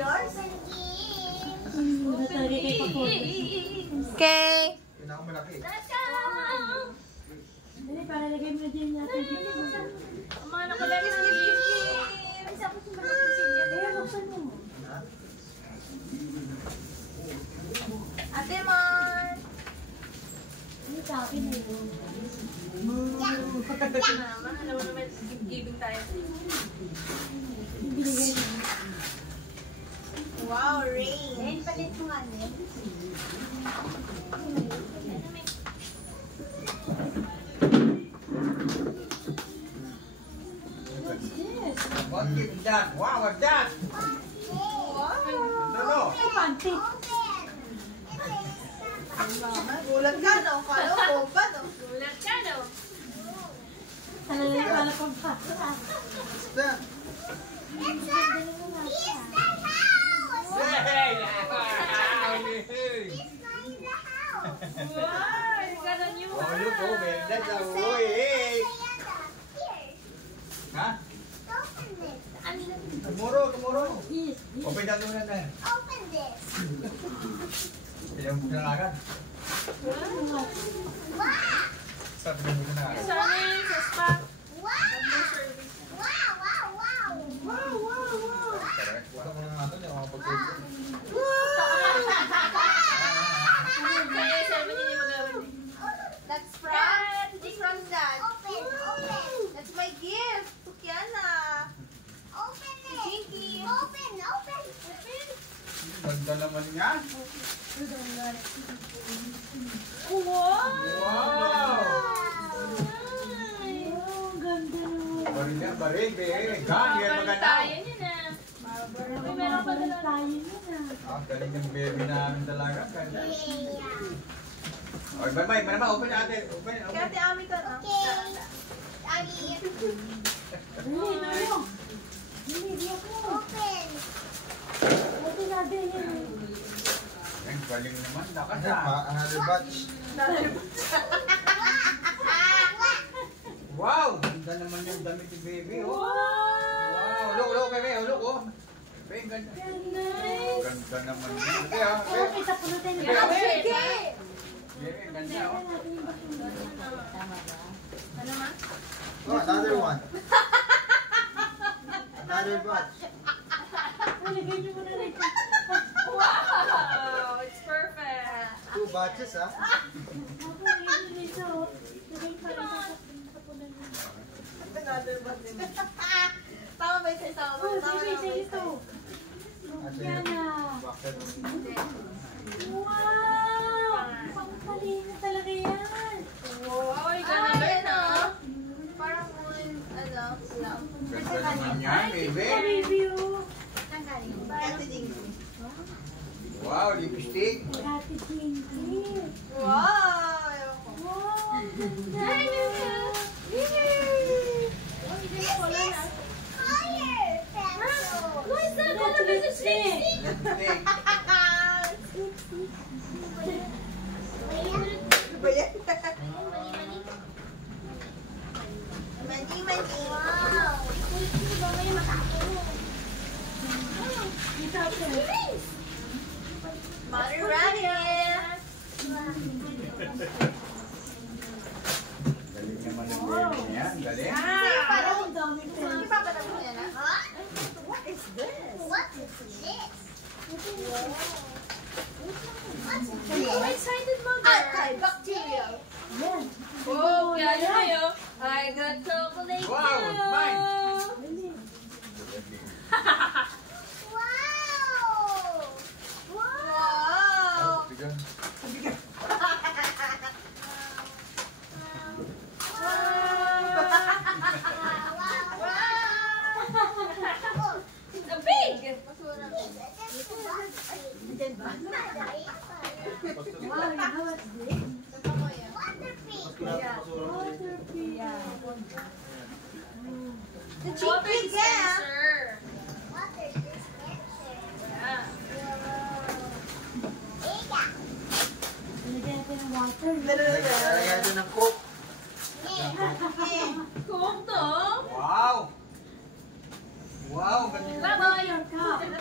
yours? Okay. Pinakamalaki. Let's go! Dali, para lagay mo na din natin. Mana ko lang yung gift. Ay, sabi ko ba yung sinya? Kaya buksan mo. Ate Mar! Ano sa akin eh? Mama, alam mo naman, giving tayo. Binigay mo. Wow, rain! Rain palit mo nga eh. What is that? Wow, what's that? No. Panty. Gulat ka, no? Kala ko, bomba, no? Gulat ka, no? Talalay pala pang pa. What's that? Wow, you got a new Oh, one! look, oh, man. That's a boy. Hey. Huh? Tomorrow. Yes. Open that one then. Open this. Kailangan mo na agad. Wow. Start mo na agad. Sorry, sa spa. Wow. Wow. Correct. Wala mo na natin yung mga pagkakas. Kaya sabi niya yung magawin. That's from Dad. Open. That's my gift. Tukiana. Open it. Jinky. Open. Ganda naman yan. Wow! Wow! Oh, ganda naman. Baril yan, baril. Gan, yan maganda. Tayo niya na. Uy, meron pa Tayo dala. na. Galing ng baby namin talaga. Ganda. Okay, bye. Open na ate. Open. Kaya ate Ami to, no? Daddy. Dali, di ako. Open. Ito natin yan. Ang galing naman. Lakas Another batch. Wow! Ganda naman yung damit ni baby. Oh. Wow! Look, baby. Look, oh. Baby, ganda. Nice. Ganda naman yun. Okay, ah. Oh, kita po natin. Sige! Baby, ganda, oh. Ano ma? Oh, another one. Another batch. Lagay niyo muna rin. Wow! It's perfect! 2 batches, ah. Ako, yun dito. Lagay pa rin sa kapunan niyo. Another one din. Tama ba yung isa? Oh, sige, ito. Yan na. Bakit? Wow! Pangkalina talaga yan. Wow! Ay, ganda rin, ah! Parang ano, lang. Ganda naman yan, baby. Review. Ate Jinky. Wow, lipstick. Ate Jinky. Wow! Ewan ko. Wow, ang ganda. Color pencil. What's that? What is it? Lipstick. Ano ba yan? Mani. Wow. Mamaya matapos. Mother Rabbit! Galing naman ng baby niya. Galing. Parang Ang dami ko. ipapalag mo yan, ha? What is this? So excited, Mother! Antibacterial! Yan. Oh, kaya kayo. I got chocolate Wow, too! mine. Wow! Bigyan. It's a big! Wow, how was this? Basura. Water pee.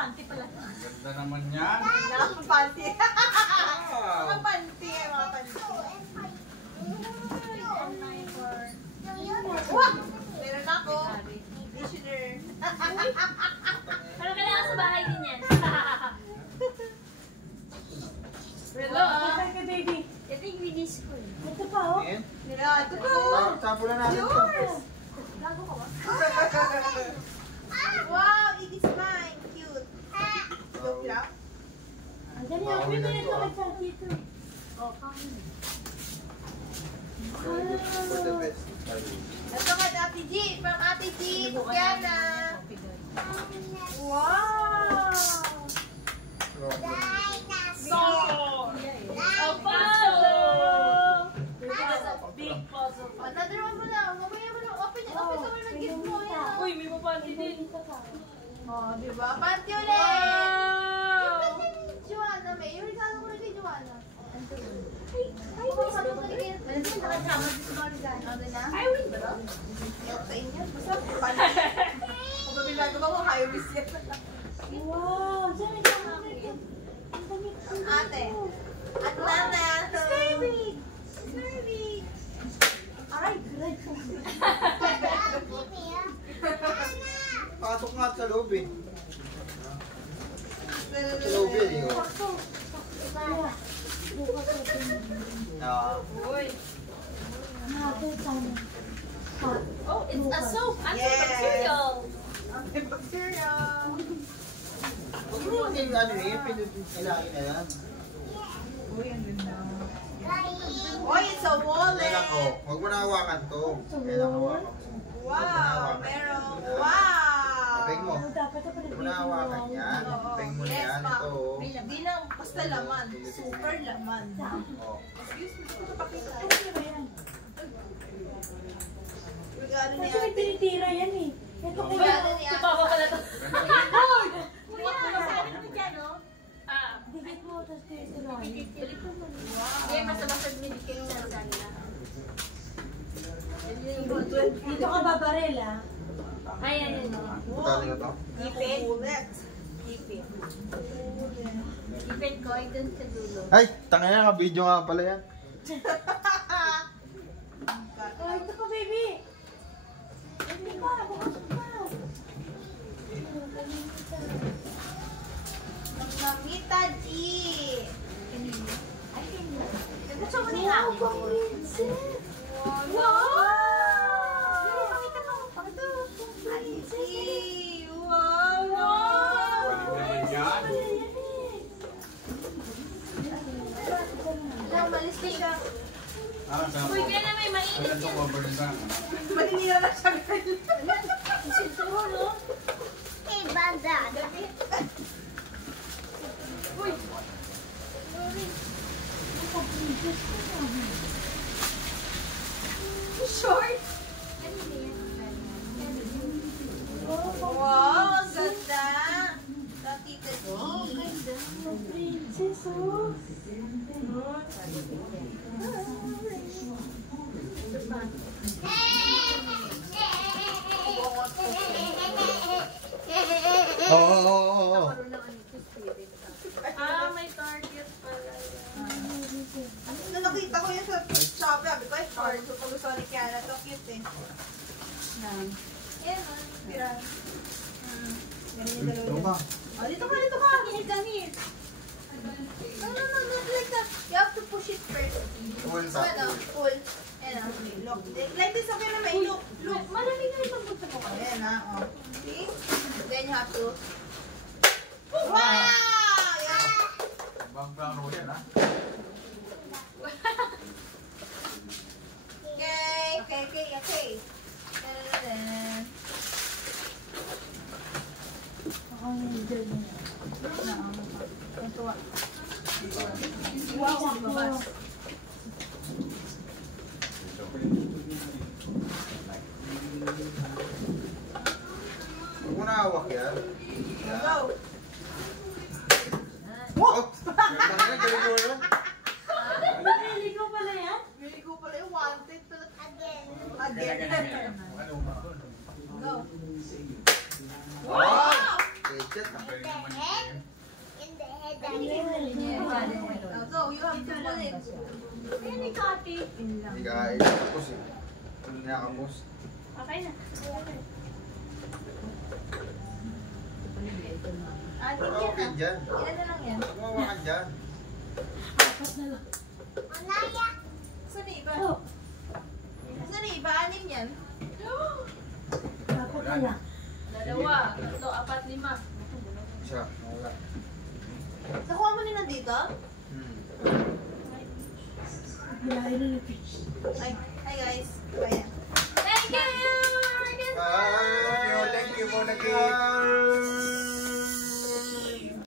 panty pala. Ang ganda naman yan. Mga panty. Wow. Mga panty. Mga panty. Wah! Meron ako. Conditioner. Pero kailangan sa bahay din yan. Hello. Kaya ka, baby. Ito yung release ko eh. Ito pa, oh. Ayan. Ito ko. Sample na natin ito. Lago ka ba? Wow, it is mine. Cute. Joke lang. Ang dali, ang pwede na ito mag-chat dito. Oh, kami. For the best. Ito ka, Ate G. From Ate G. Yana. Wow. Big puzzle. Another one mo lang. Mamaya mo lang. Open ka mo ng gift mo. Yan. Uy, may mapanti din. Oh, di ba? Panty ulit. Yung panty ni Joanna, May. Yung regalo ko rin kay Joanna. Ay, may sabi ko rin. Nakasama dito mga regalo. Ano na? Ay, wait ba? Yung sa inyo. Basta panty. Kung babilago ka mo, kayo bisyan. Wow, dyan may tama nito. Ang dami. Ate. At Nana. Scurvy. Scurvy. Ay, great. Pasok nga sa loob eh. Sa loob eh. oh. Uy. Natin sana. Oh, it's a soap. Yes. Antibacterial. Antibacterial. Huwag mo kasi yung ano eh, pinilangin na yan. Uy, ang ganda. Uy, it's a wallet. Yan ako. Huwag mo na hawakan to. Yan ang hawakan mo. Wow, meron. Wow. Peng mo. Dapat ito Huwag mo na hawakan yan. Oo. Peng mo na Yes, yan. ma'am. Ito. oh. Hindi lang basta laman. Super laman. Oh. Excuse me, ito pakita. Ano ba yan? Regalo ni Kasi may ate. tinitira yan eh. Ito ko Regalo yan. ni Sa ate. papa pala to. Kuya, masabi mo dyan, oh. Ah. Dikit mo, tapos tinitira. Hindi, basta-basta binibigay ko sa kanila. Dito ka babaril, ah. Ay, ay, ay. Putali na to. Ipin. Bullet. Ipin. Ipin ko, ay dun sa dulo. Ay, tanga na, video nga pala yan. Oh, ito pa, baby. Hindi pa, bukas pa. Mamita G. Gusto mo ni Wow, ate? pang princess. Wow! Pakita mo. Pakita mo. Ate G. Wow! Wow! Balik naman yan. Wala yan eh. Namalis na siya. Ah, tama. Uy, kaya na may mainit Wala itong yan. cover na. Maninira na siya, girl. Isinto mo, no? Eh, banda. Uy, Short. Wow, ang ganda. Sa Tita G. Princess, oh. Oo, oo, oo, oo. ah, may target pala yan. Nung nakita ko yun sa Shopee, sabi ko, ay, short. So, pag gusto ni Kiana, to cute eh. Yan, tira. Ganyan yung Ito dalawa. ba? Oh, dito ka, dito ka. Ganit. No, no, no, not like that. You have to push it first. Full So, sa. ano, pull. Ayan, look. Like this, okay na may look. Look. Malamig na itong gusto ko. Ayan, ha, oh. See? Then you have to... Wow! Yeah. Bang-bang road yan, ha? Okay. Tadadadad. Wow, lumabas. Huwag mo na hawak yan. Go. Oh! Galing mo yun. Ligo pala yan? Really ko pala yung wanted to Again. again. Ano ba? Go. Wow! Pwede. budget. Ang galing naman yun. Go, you have to pull it. Hindi copy. Hindi ka ilapos eh. Kung nakapos. Okay na. Ating Okay yan dyan. ah. Ilan na lang yan? Kumawa ka dyan. Apat na lang. Saan na iba? Oh, Saan na iba? Anim yan? apat na lang. Dalawa, tatlo, apat, lima. Isa. Wala. Nakuha mo nila dito? Hmm. Bilahin na ni Fish. Ay, hi guys. Ayan.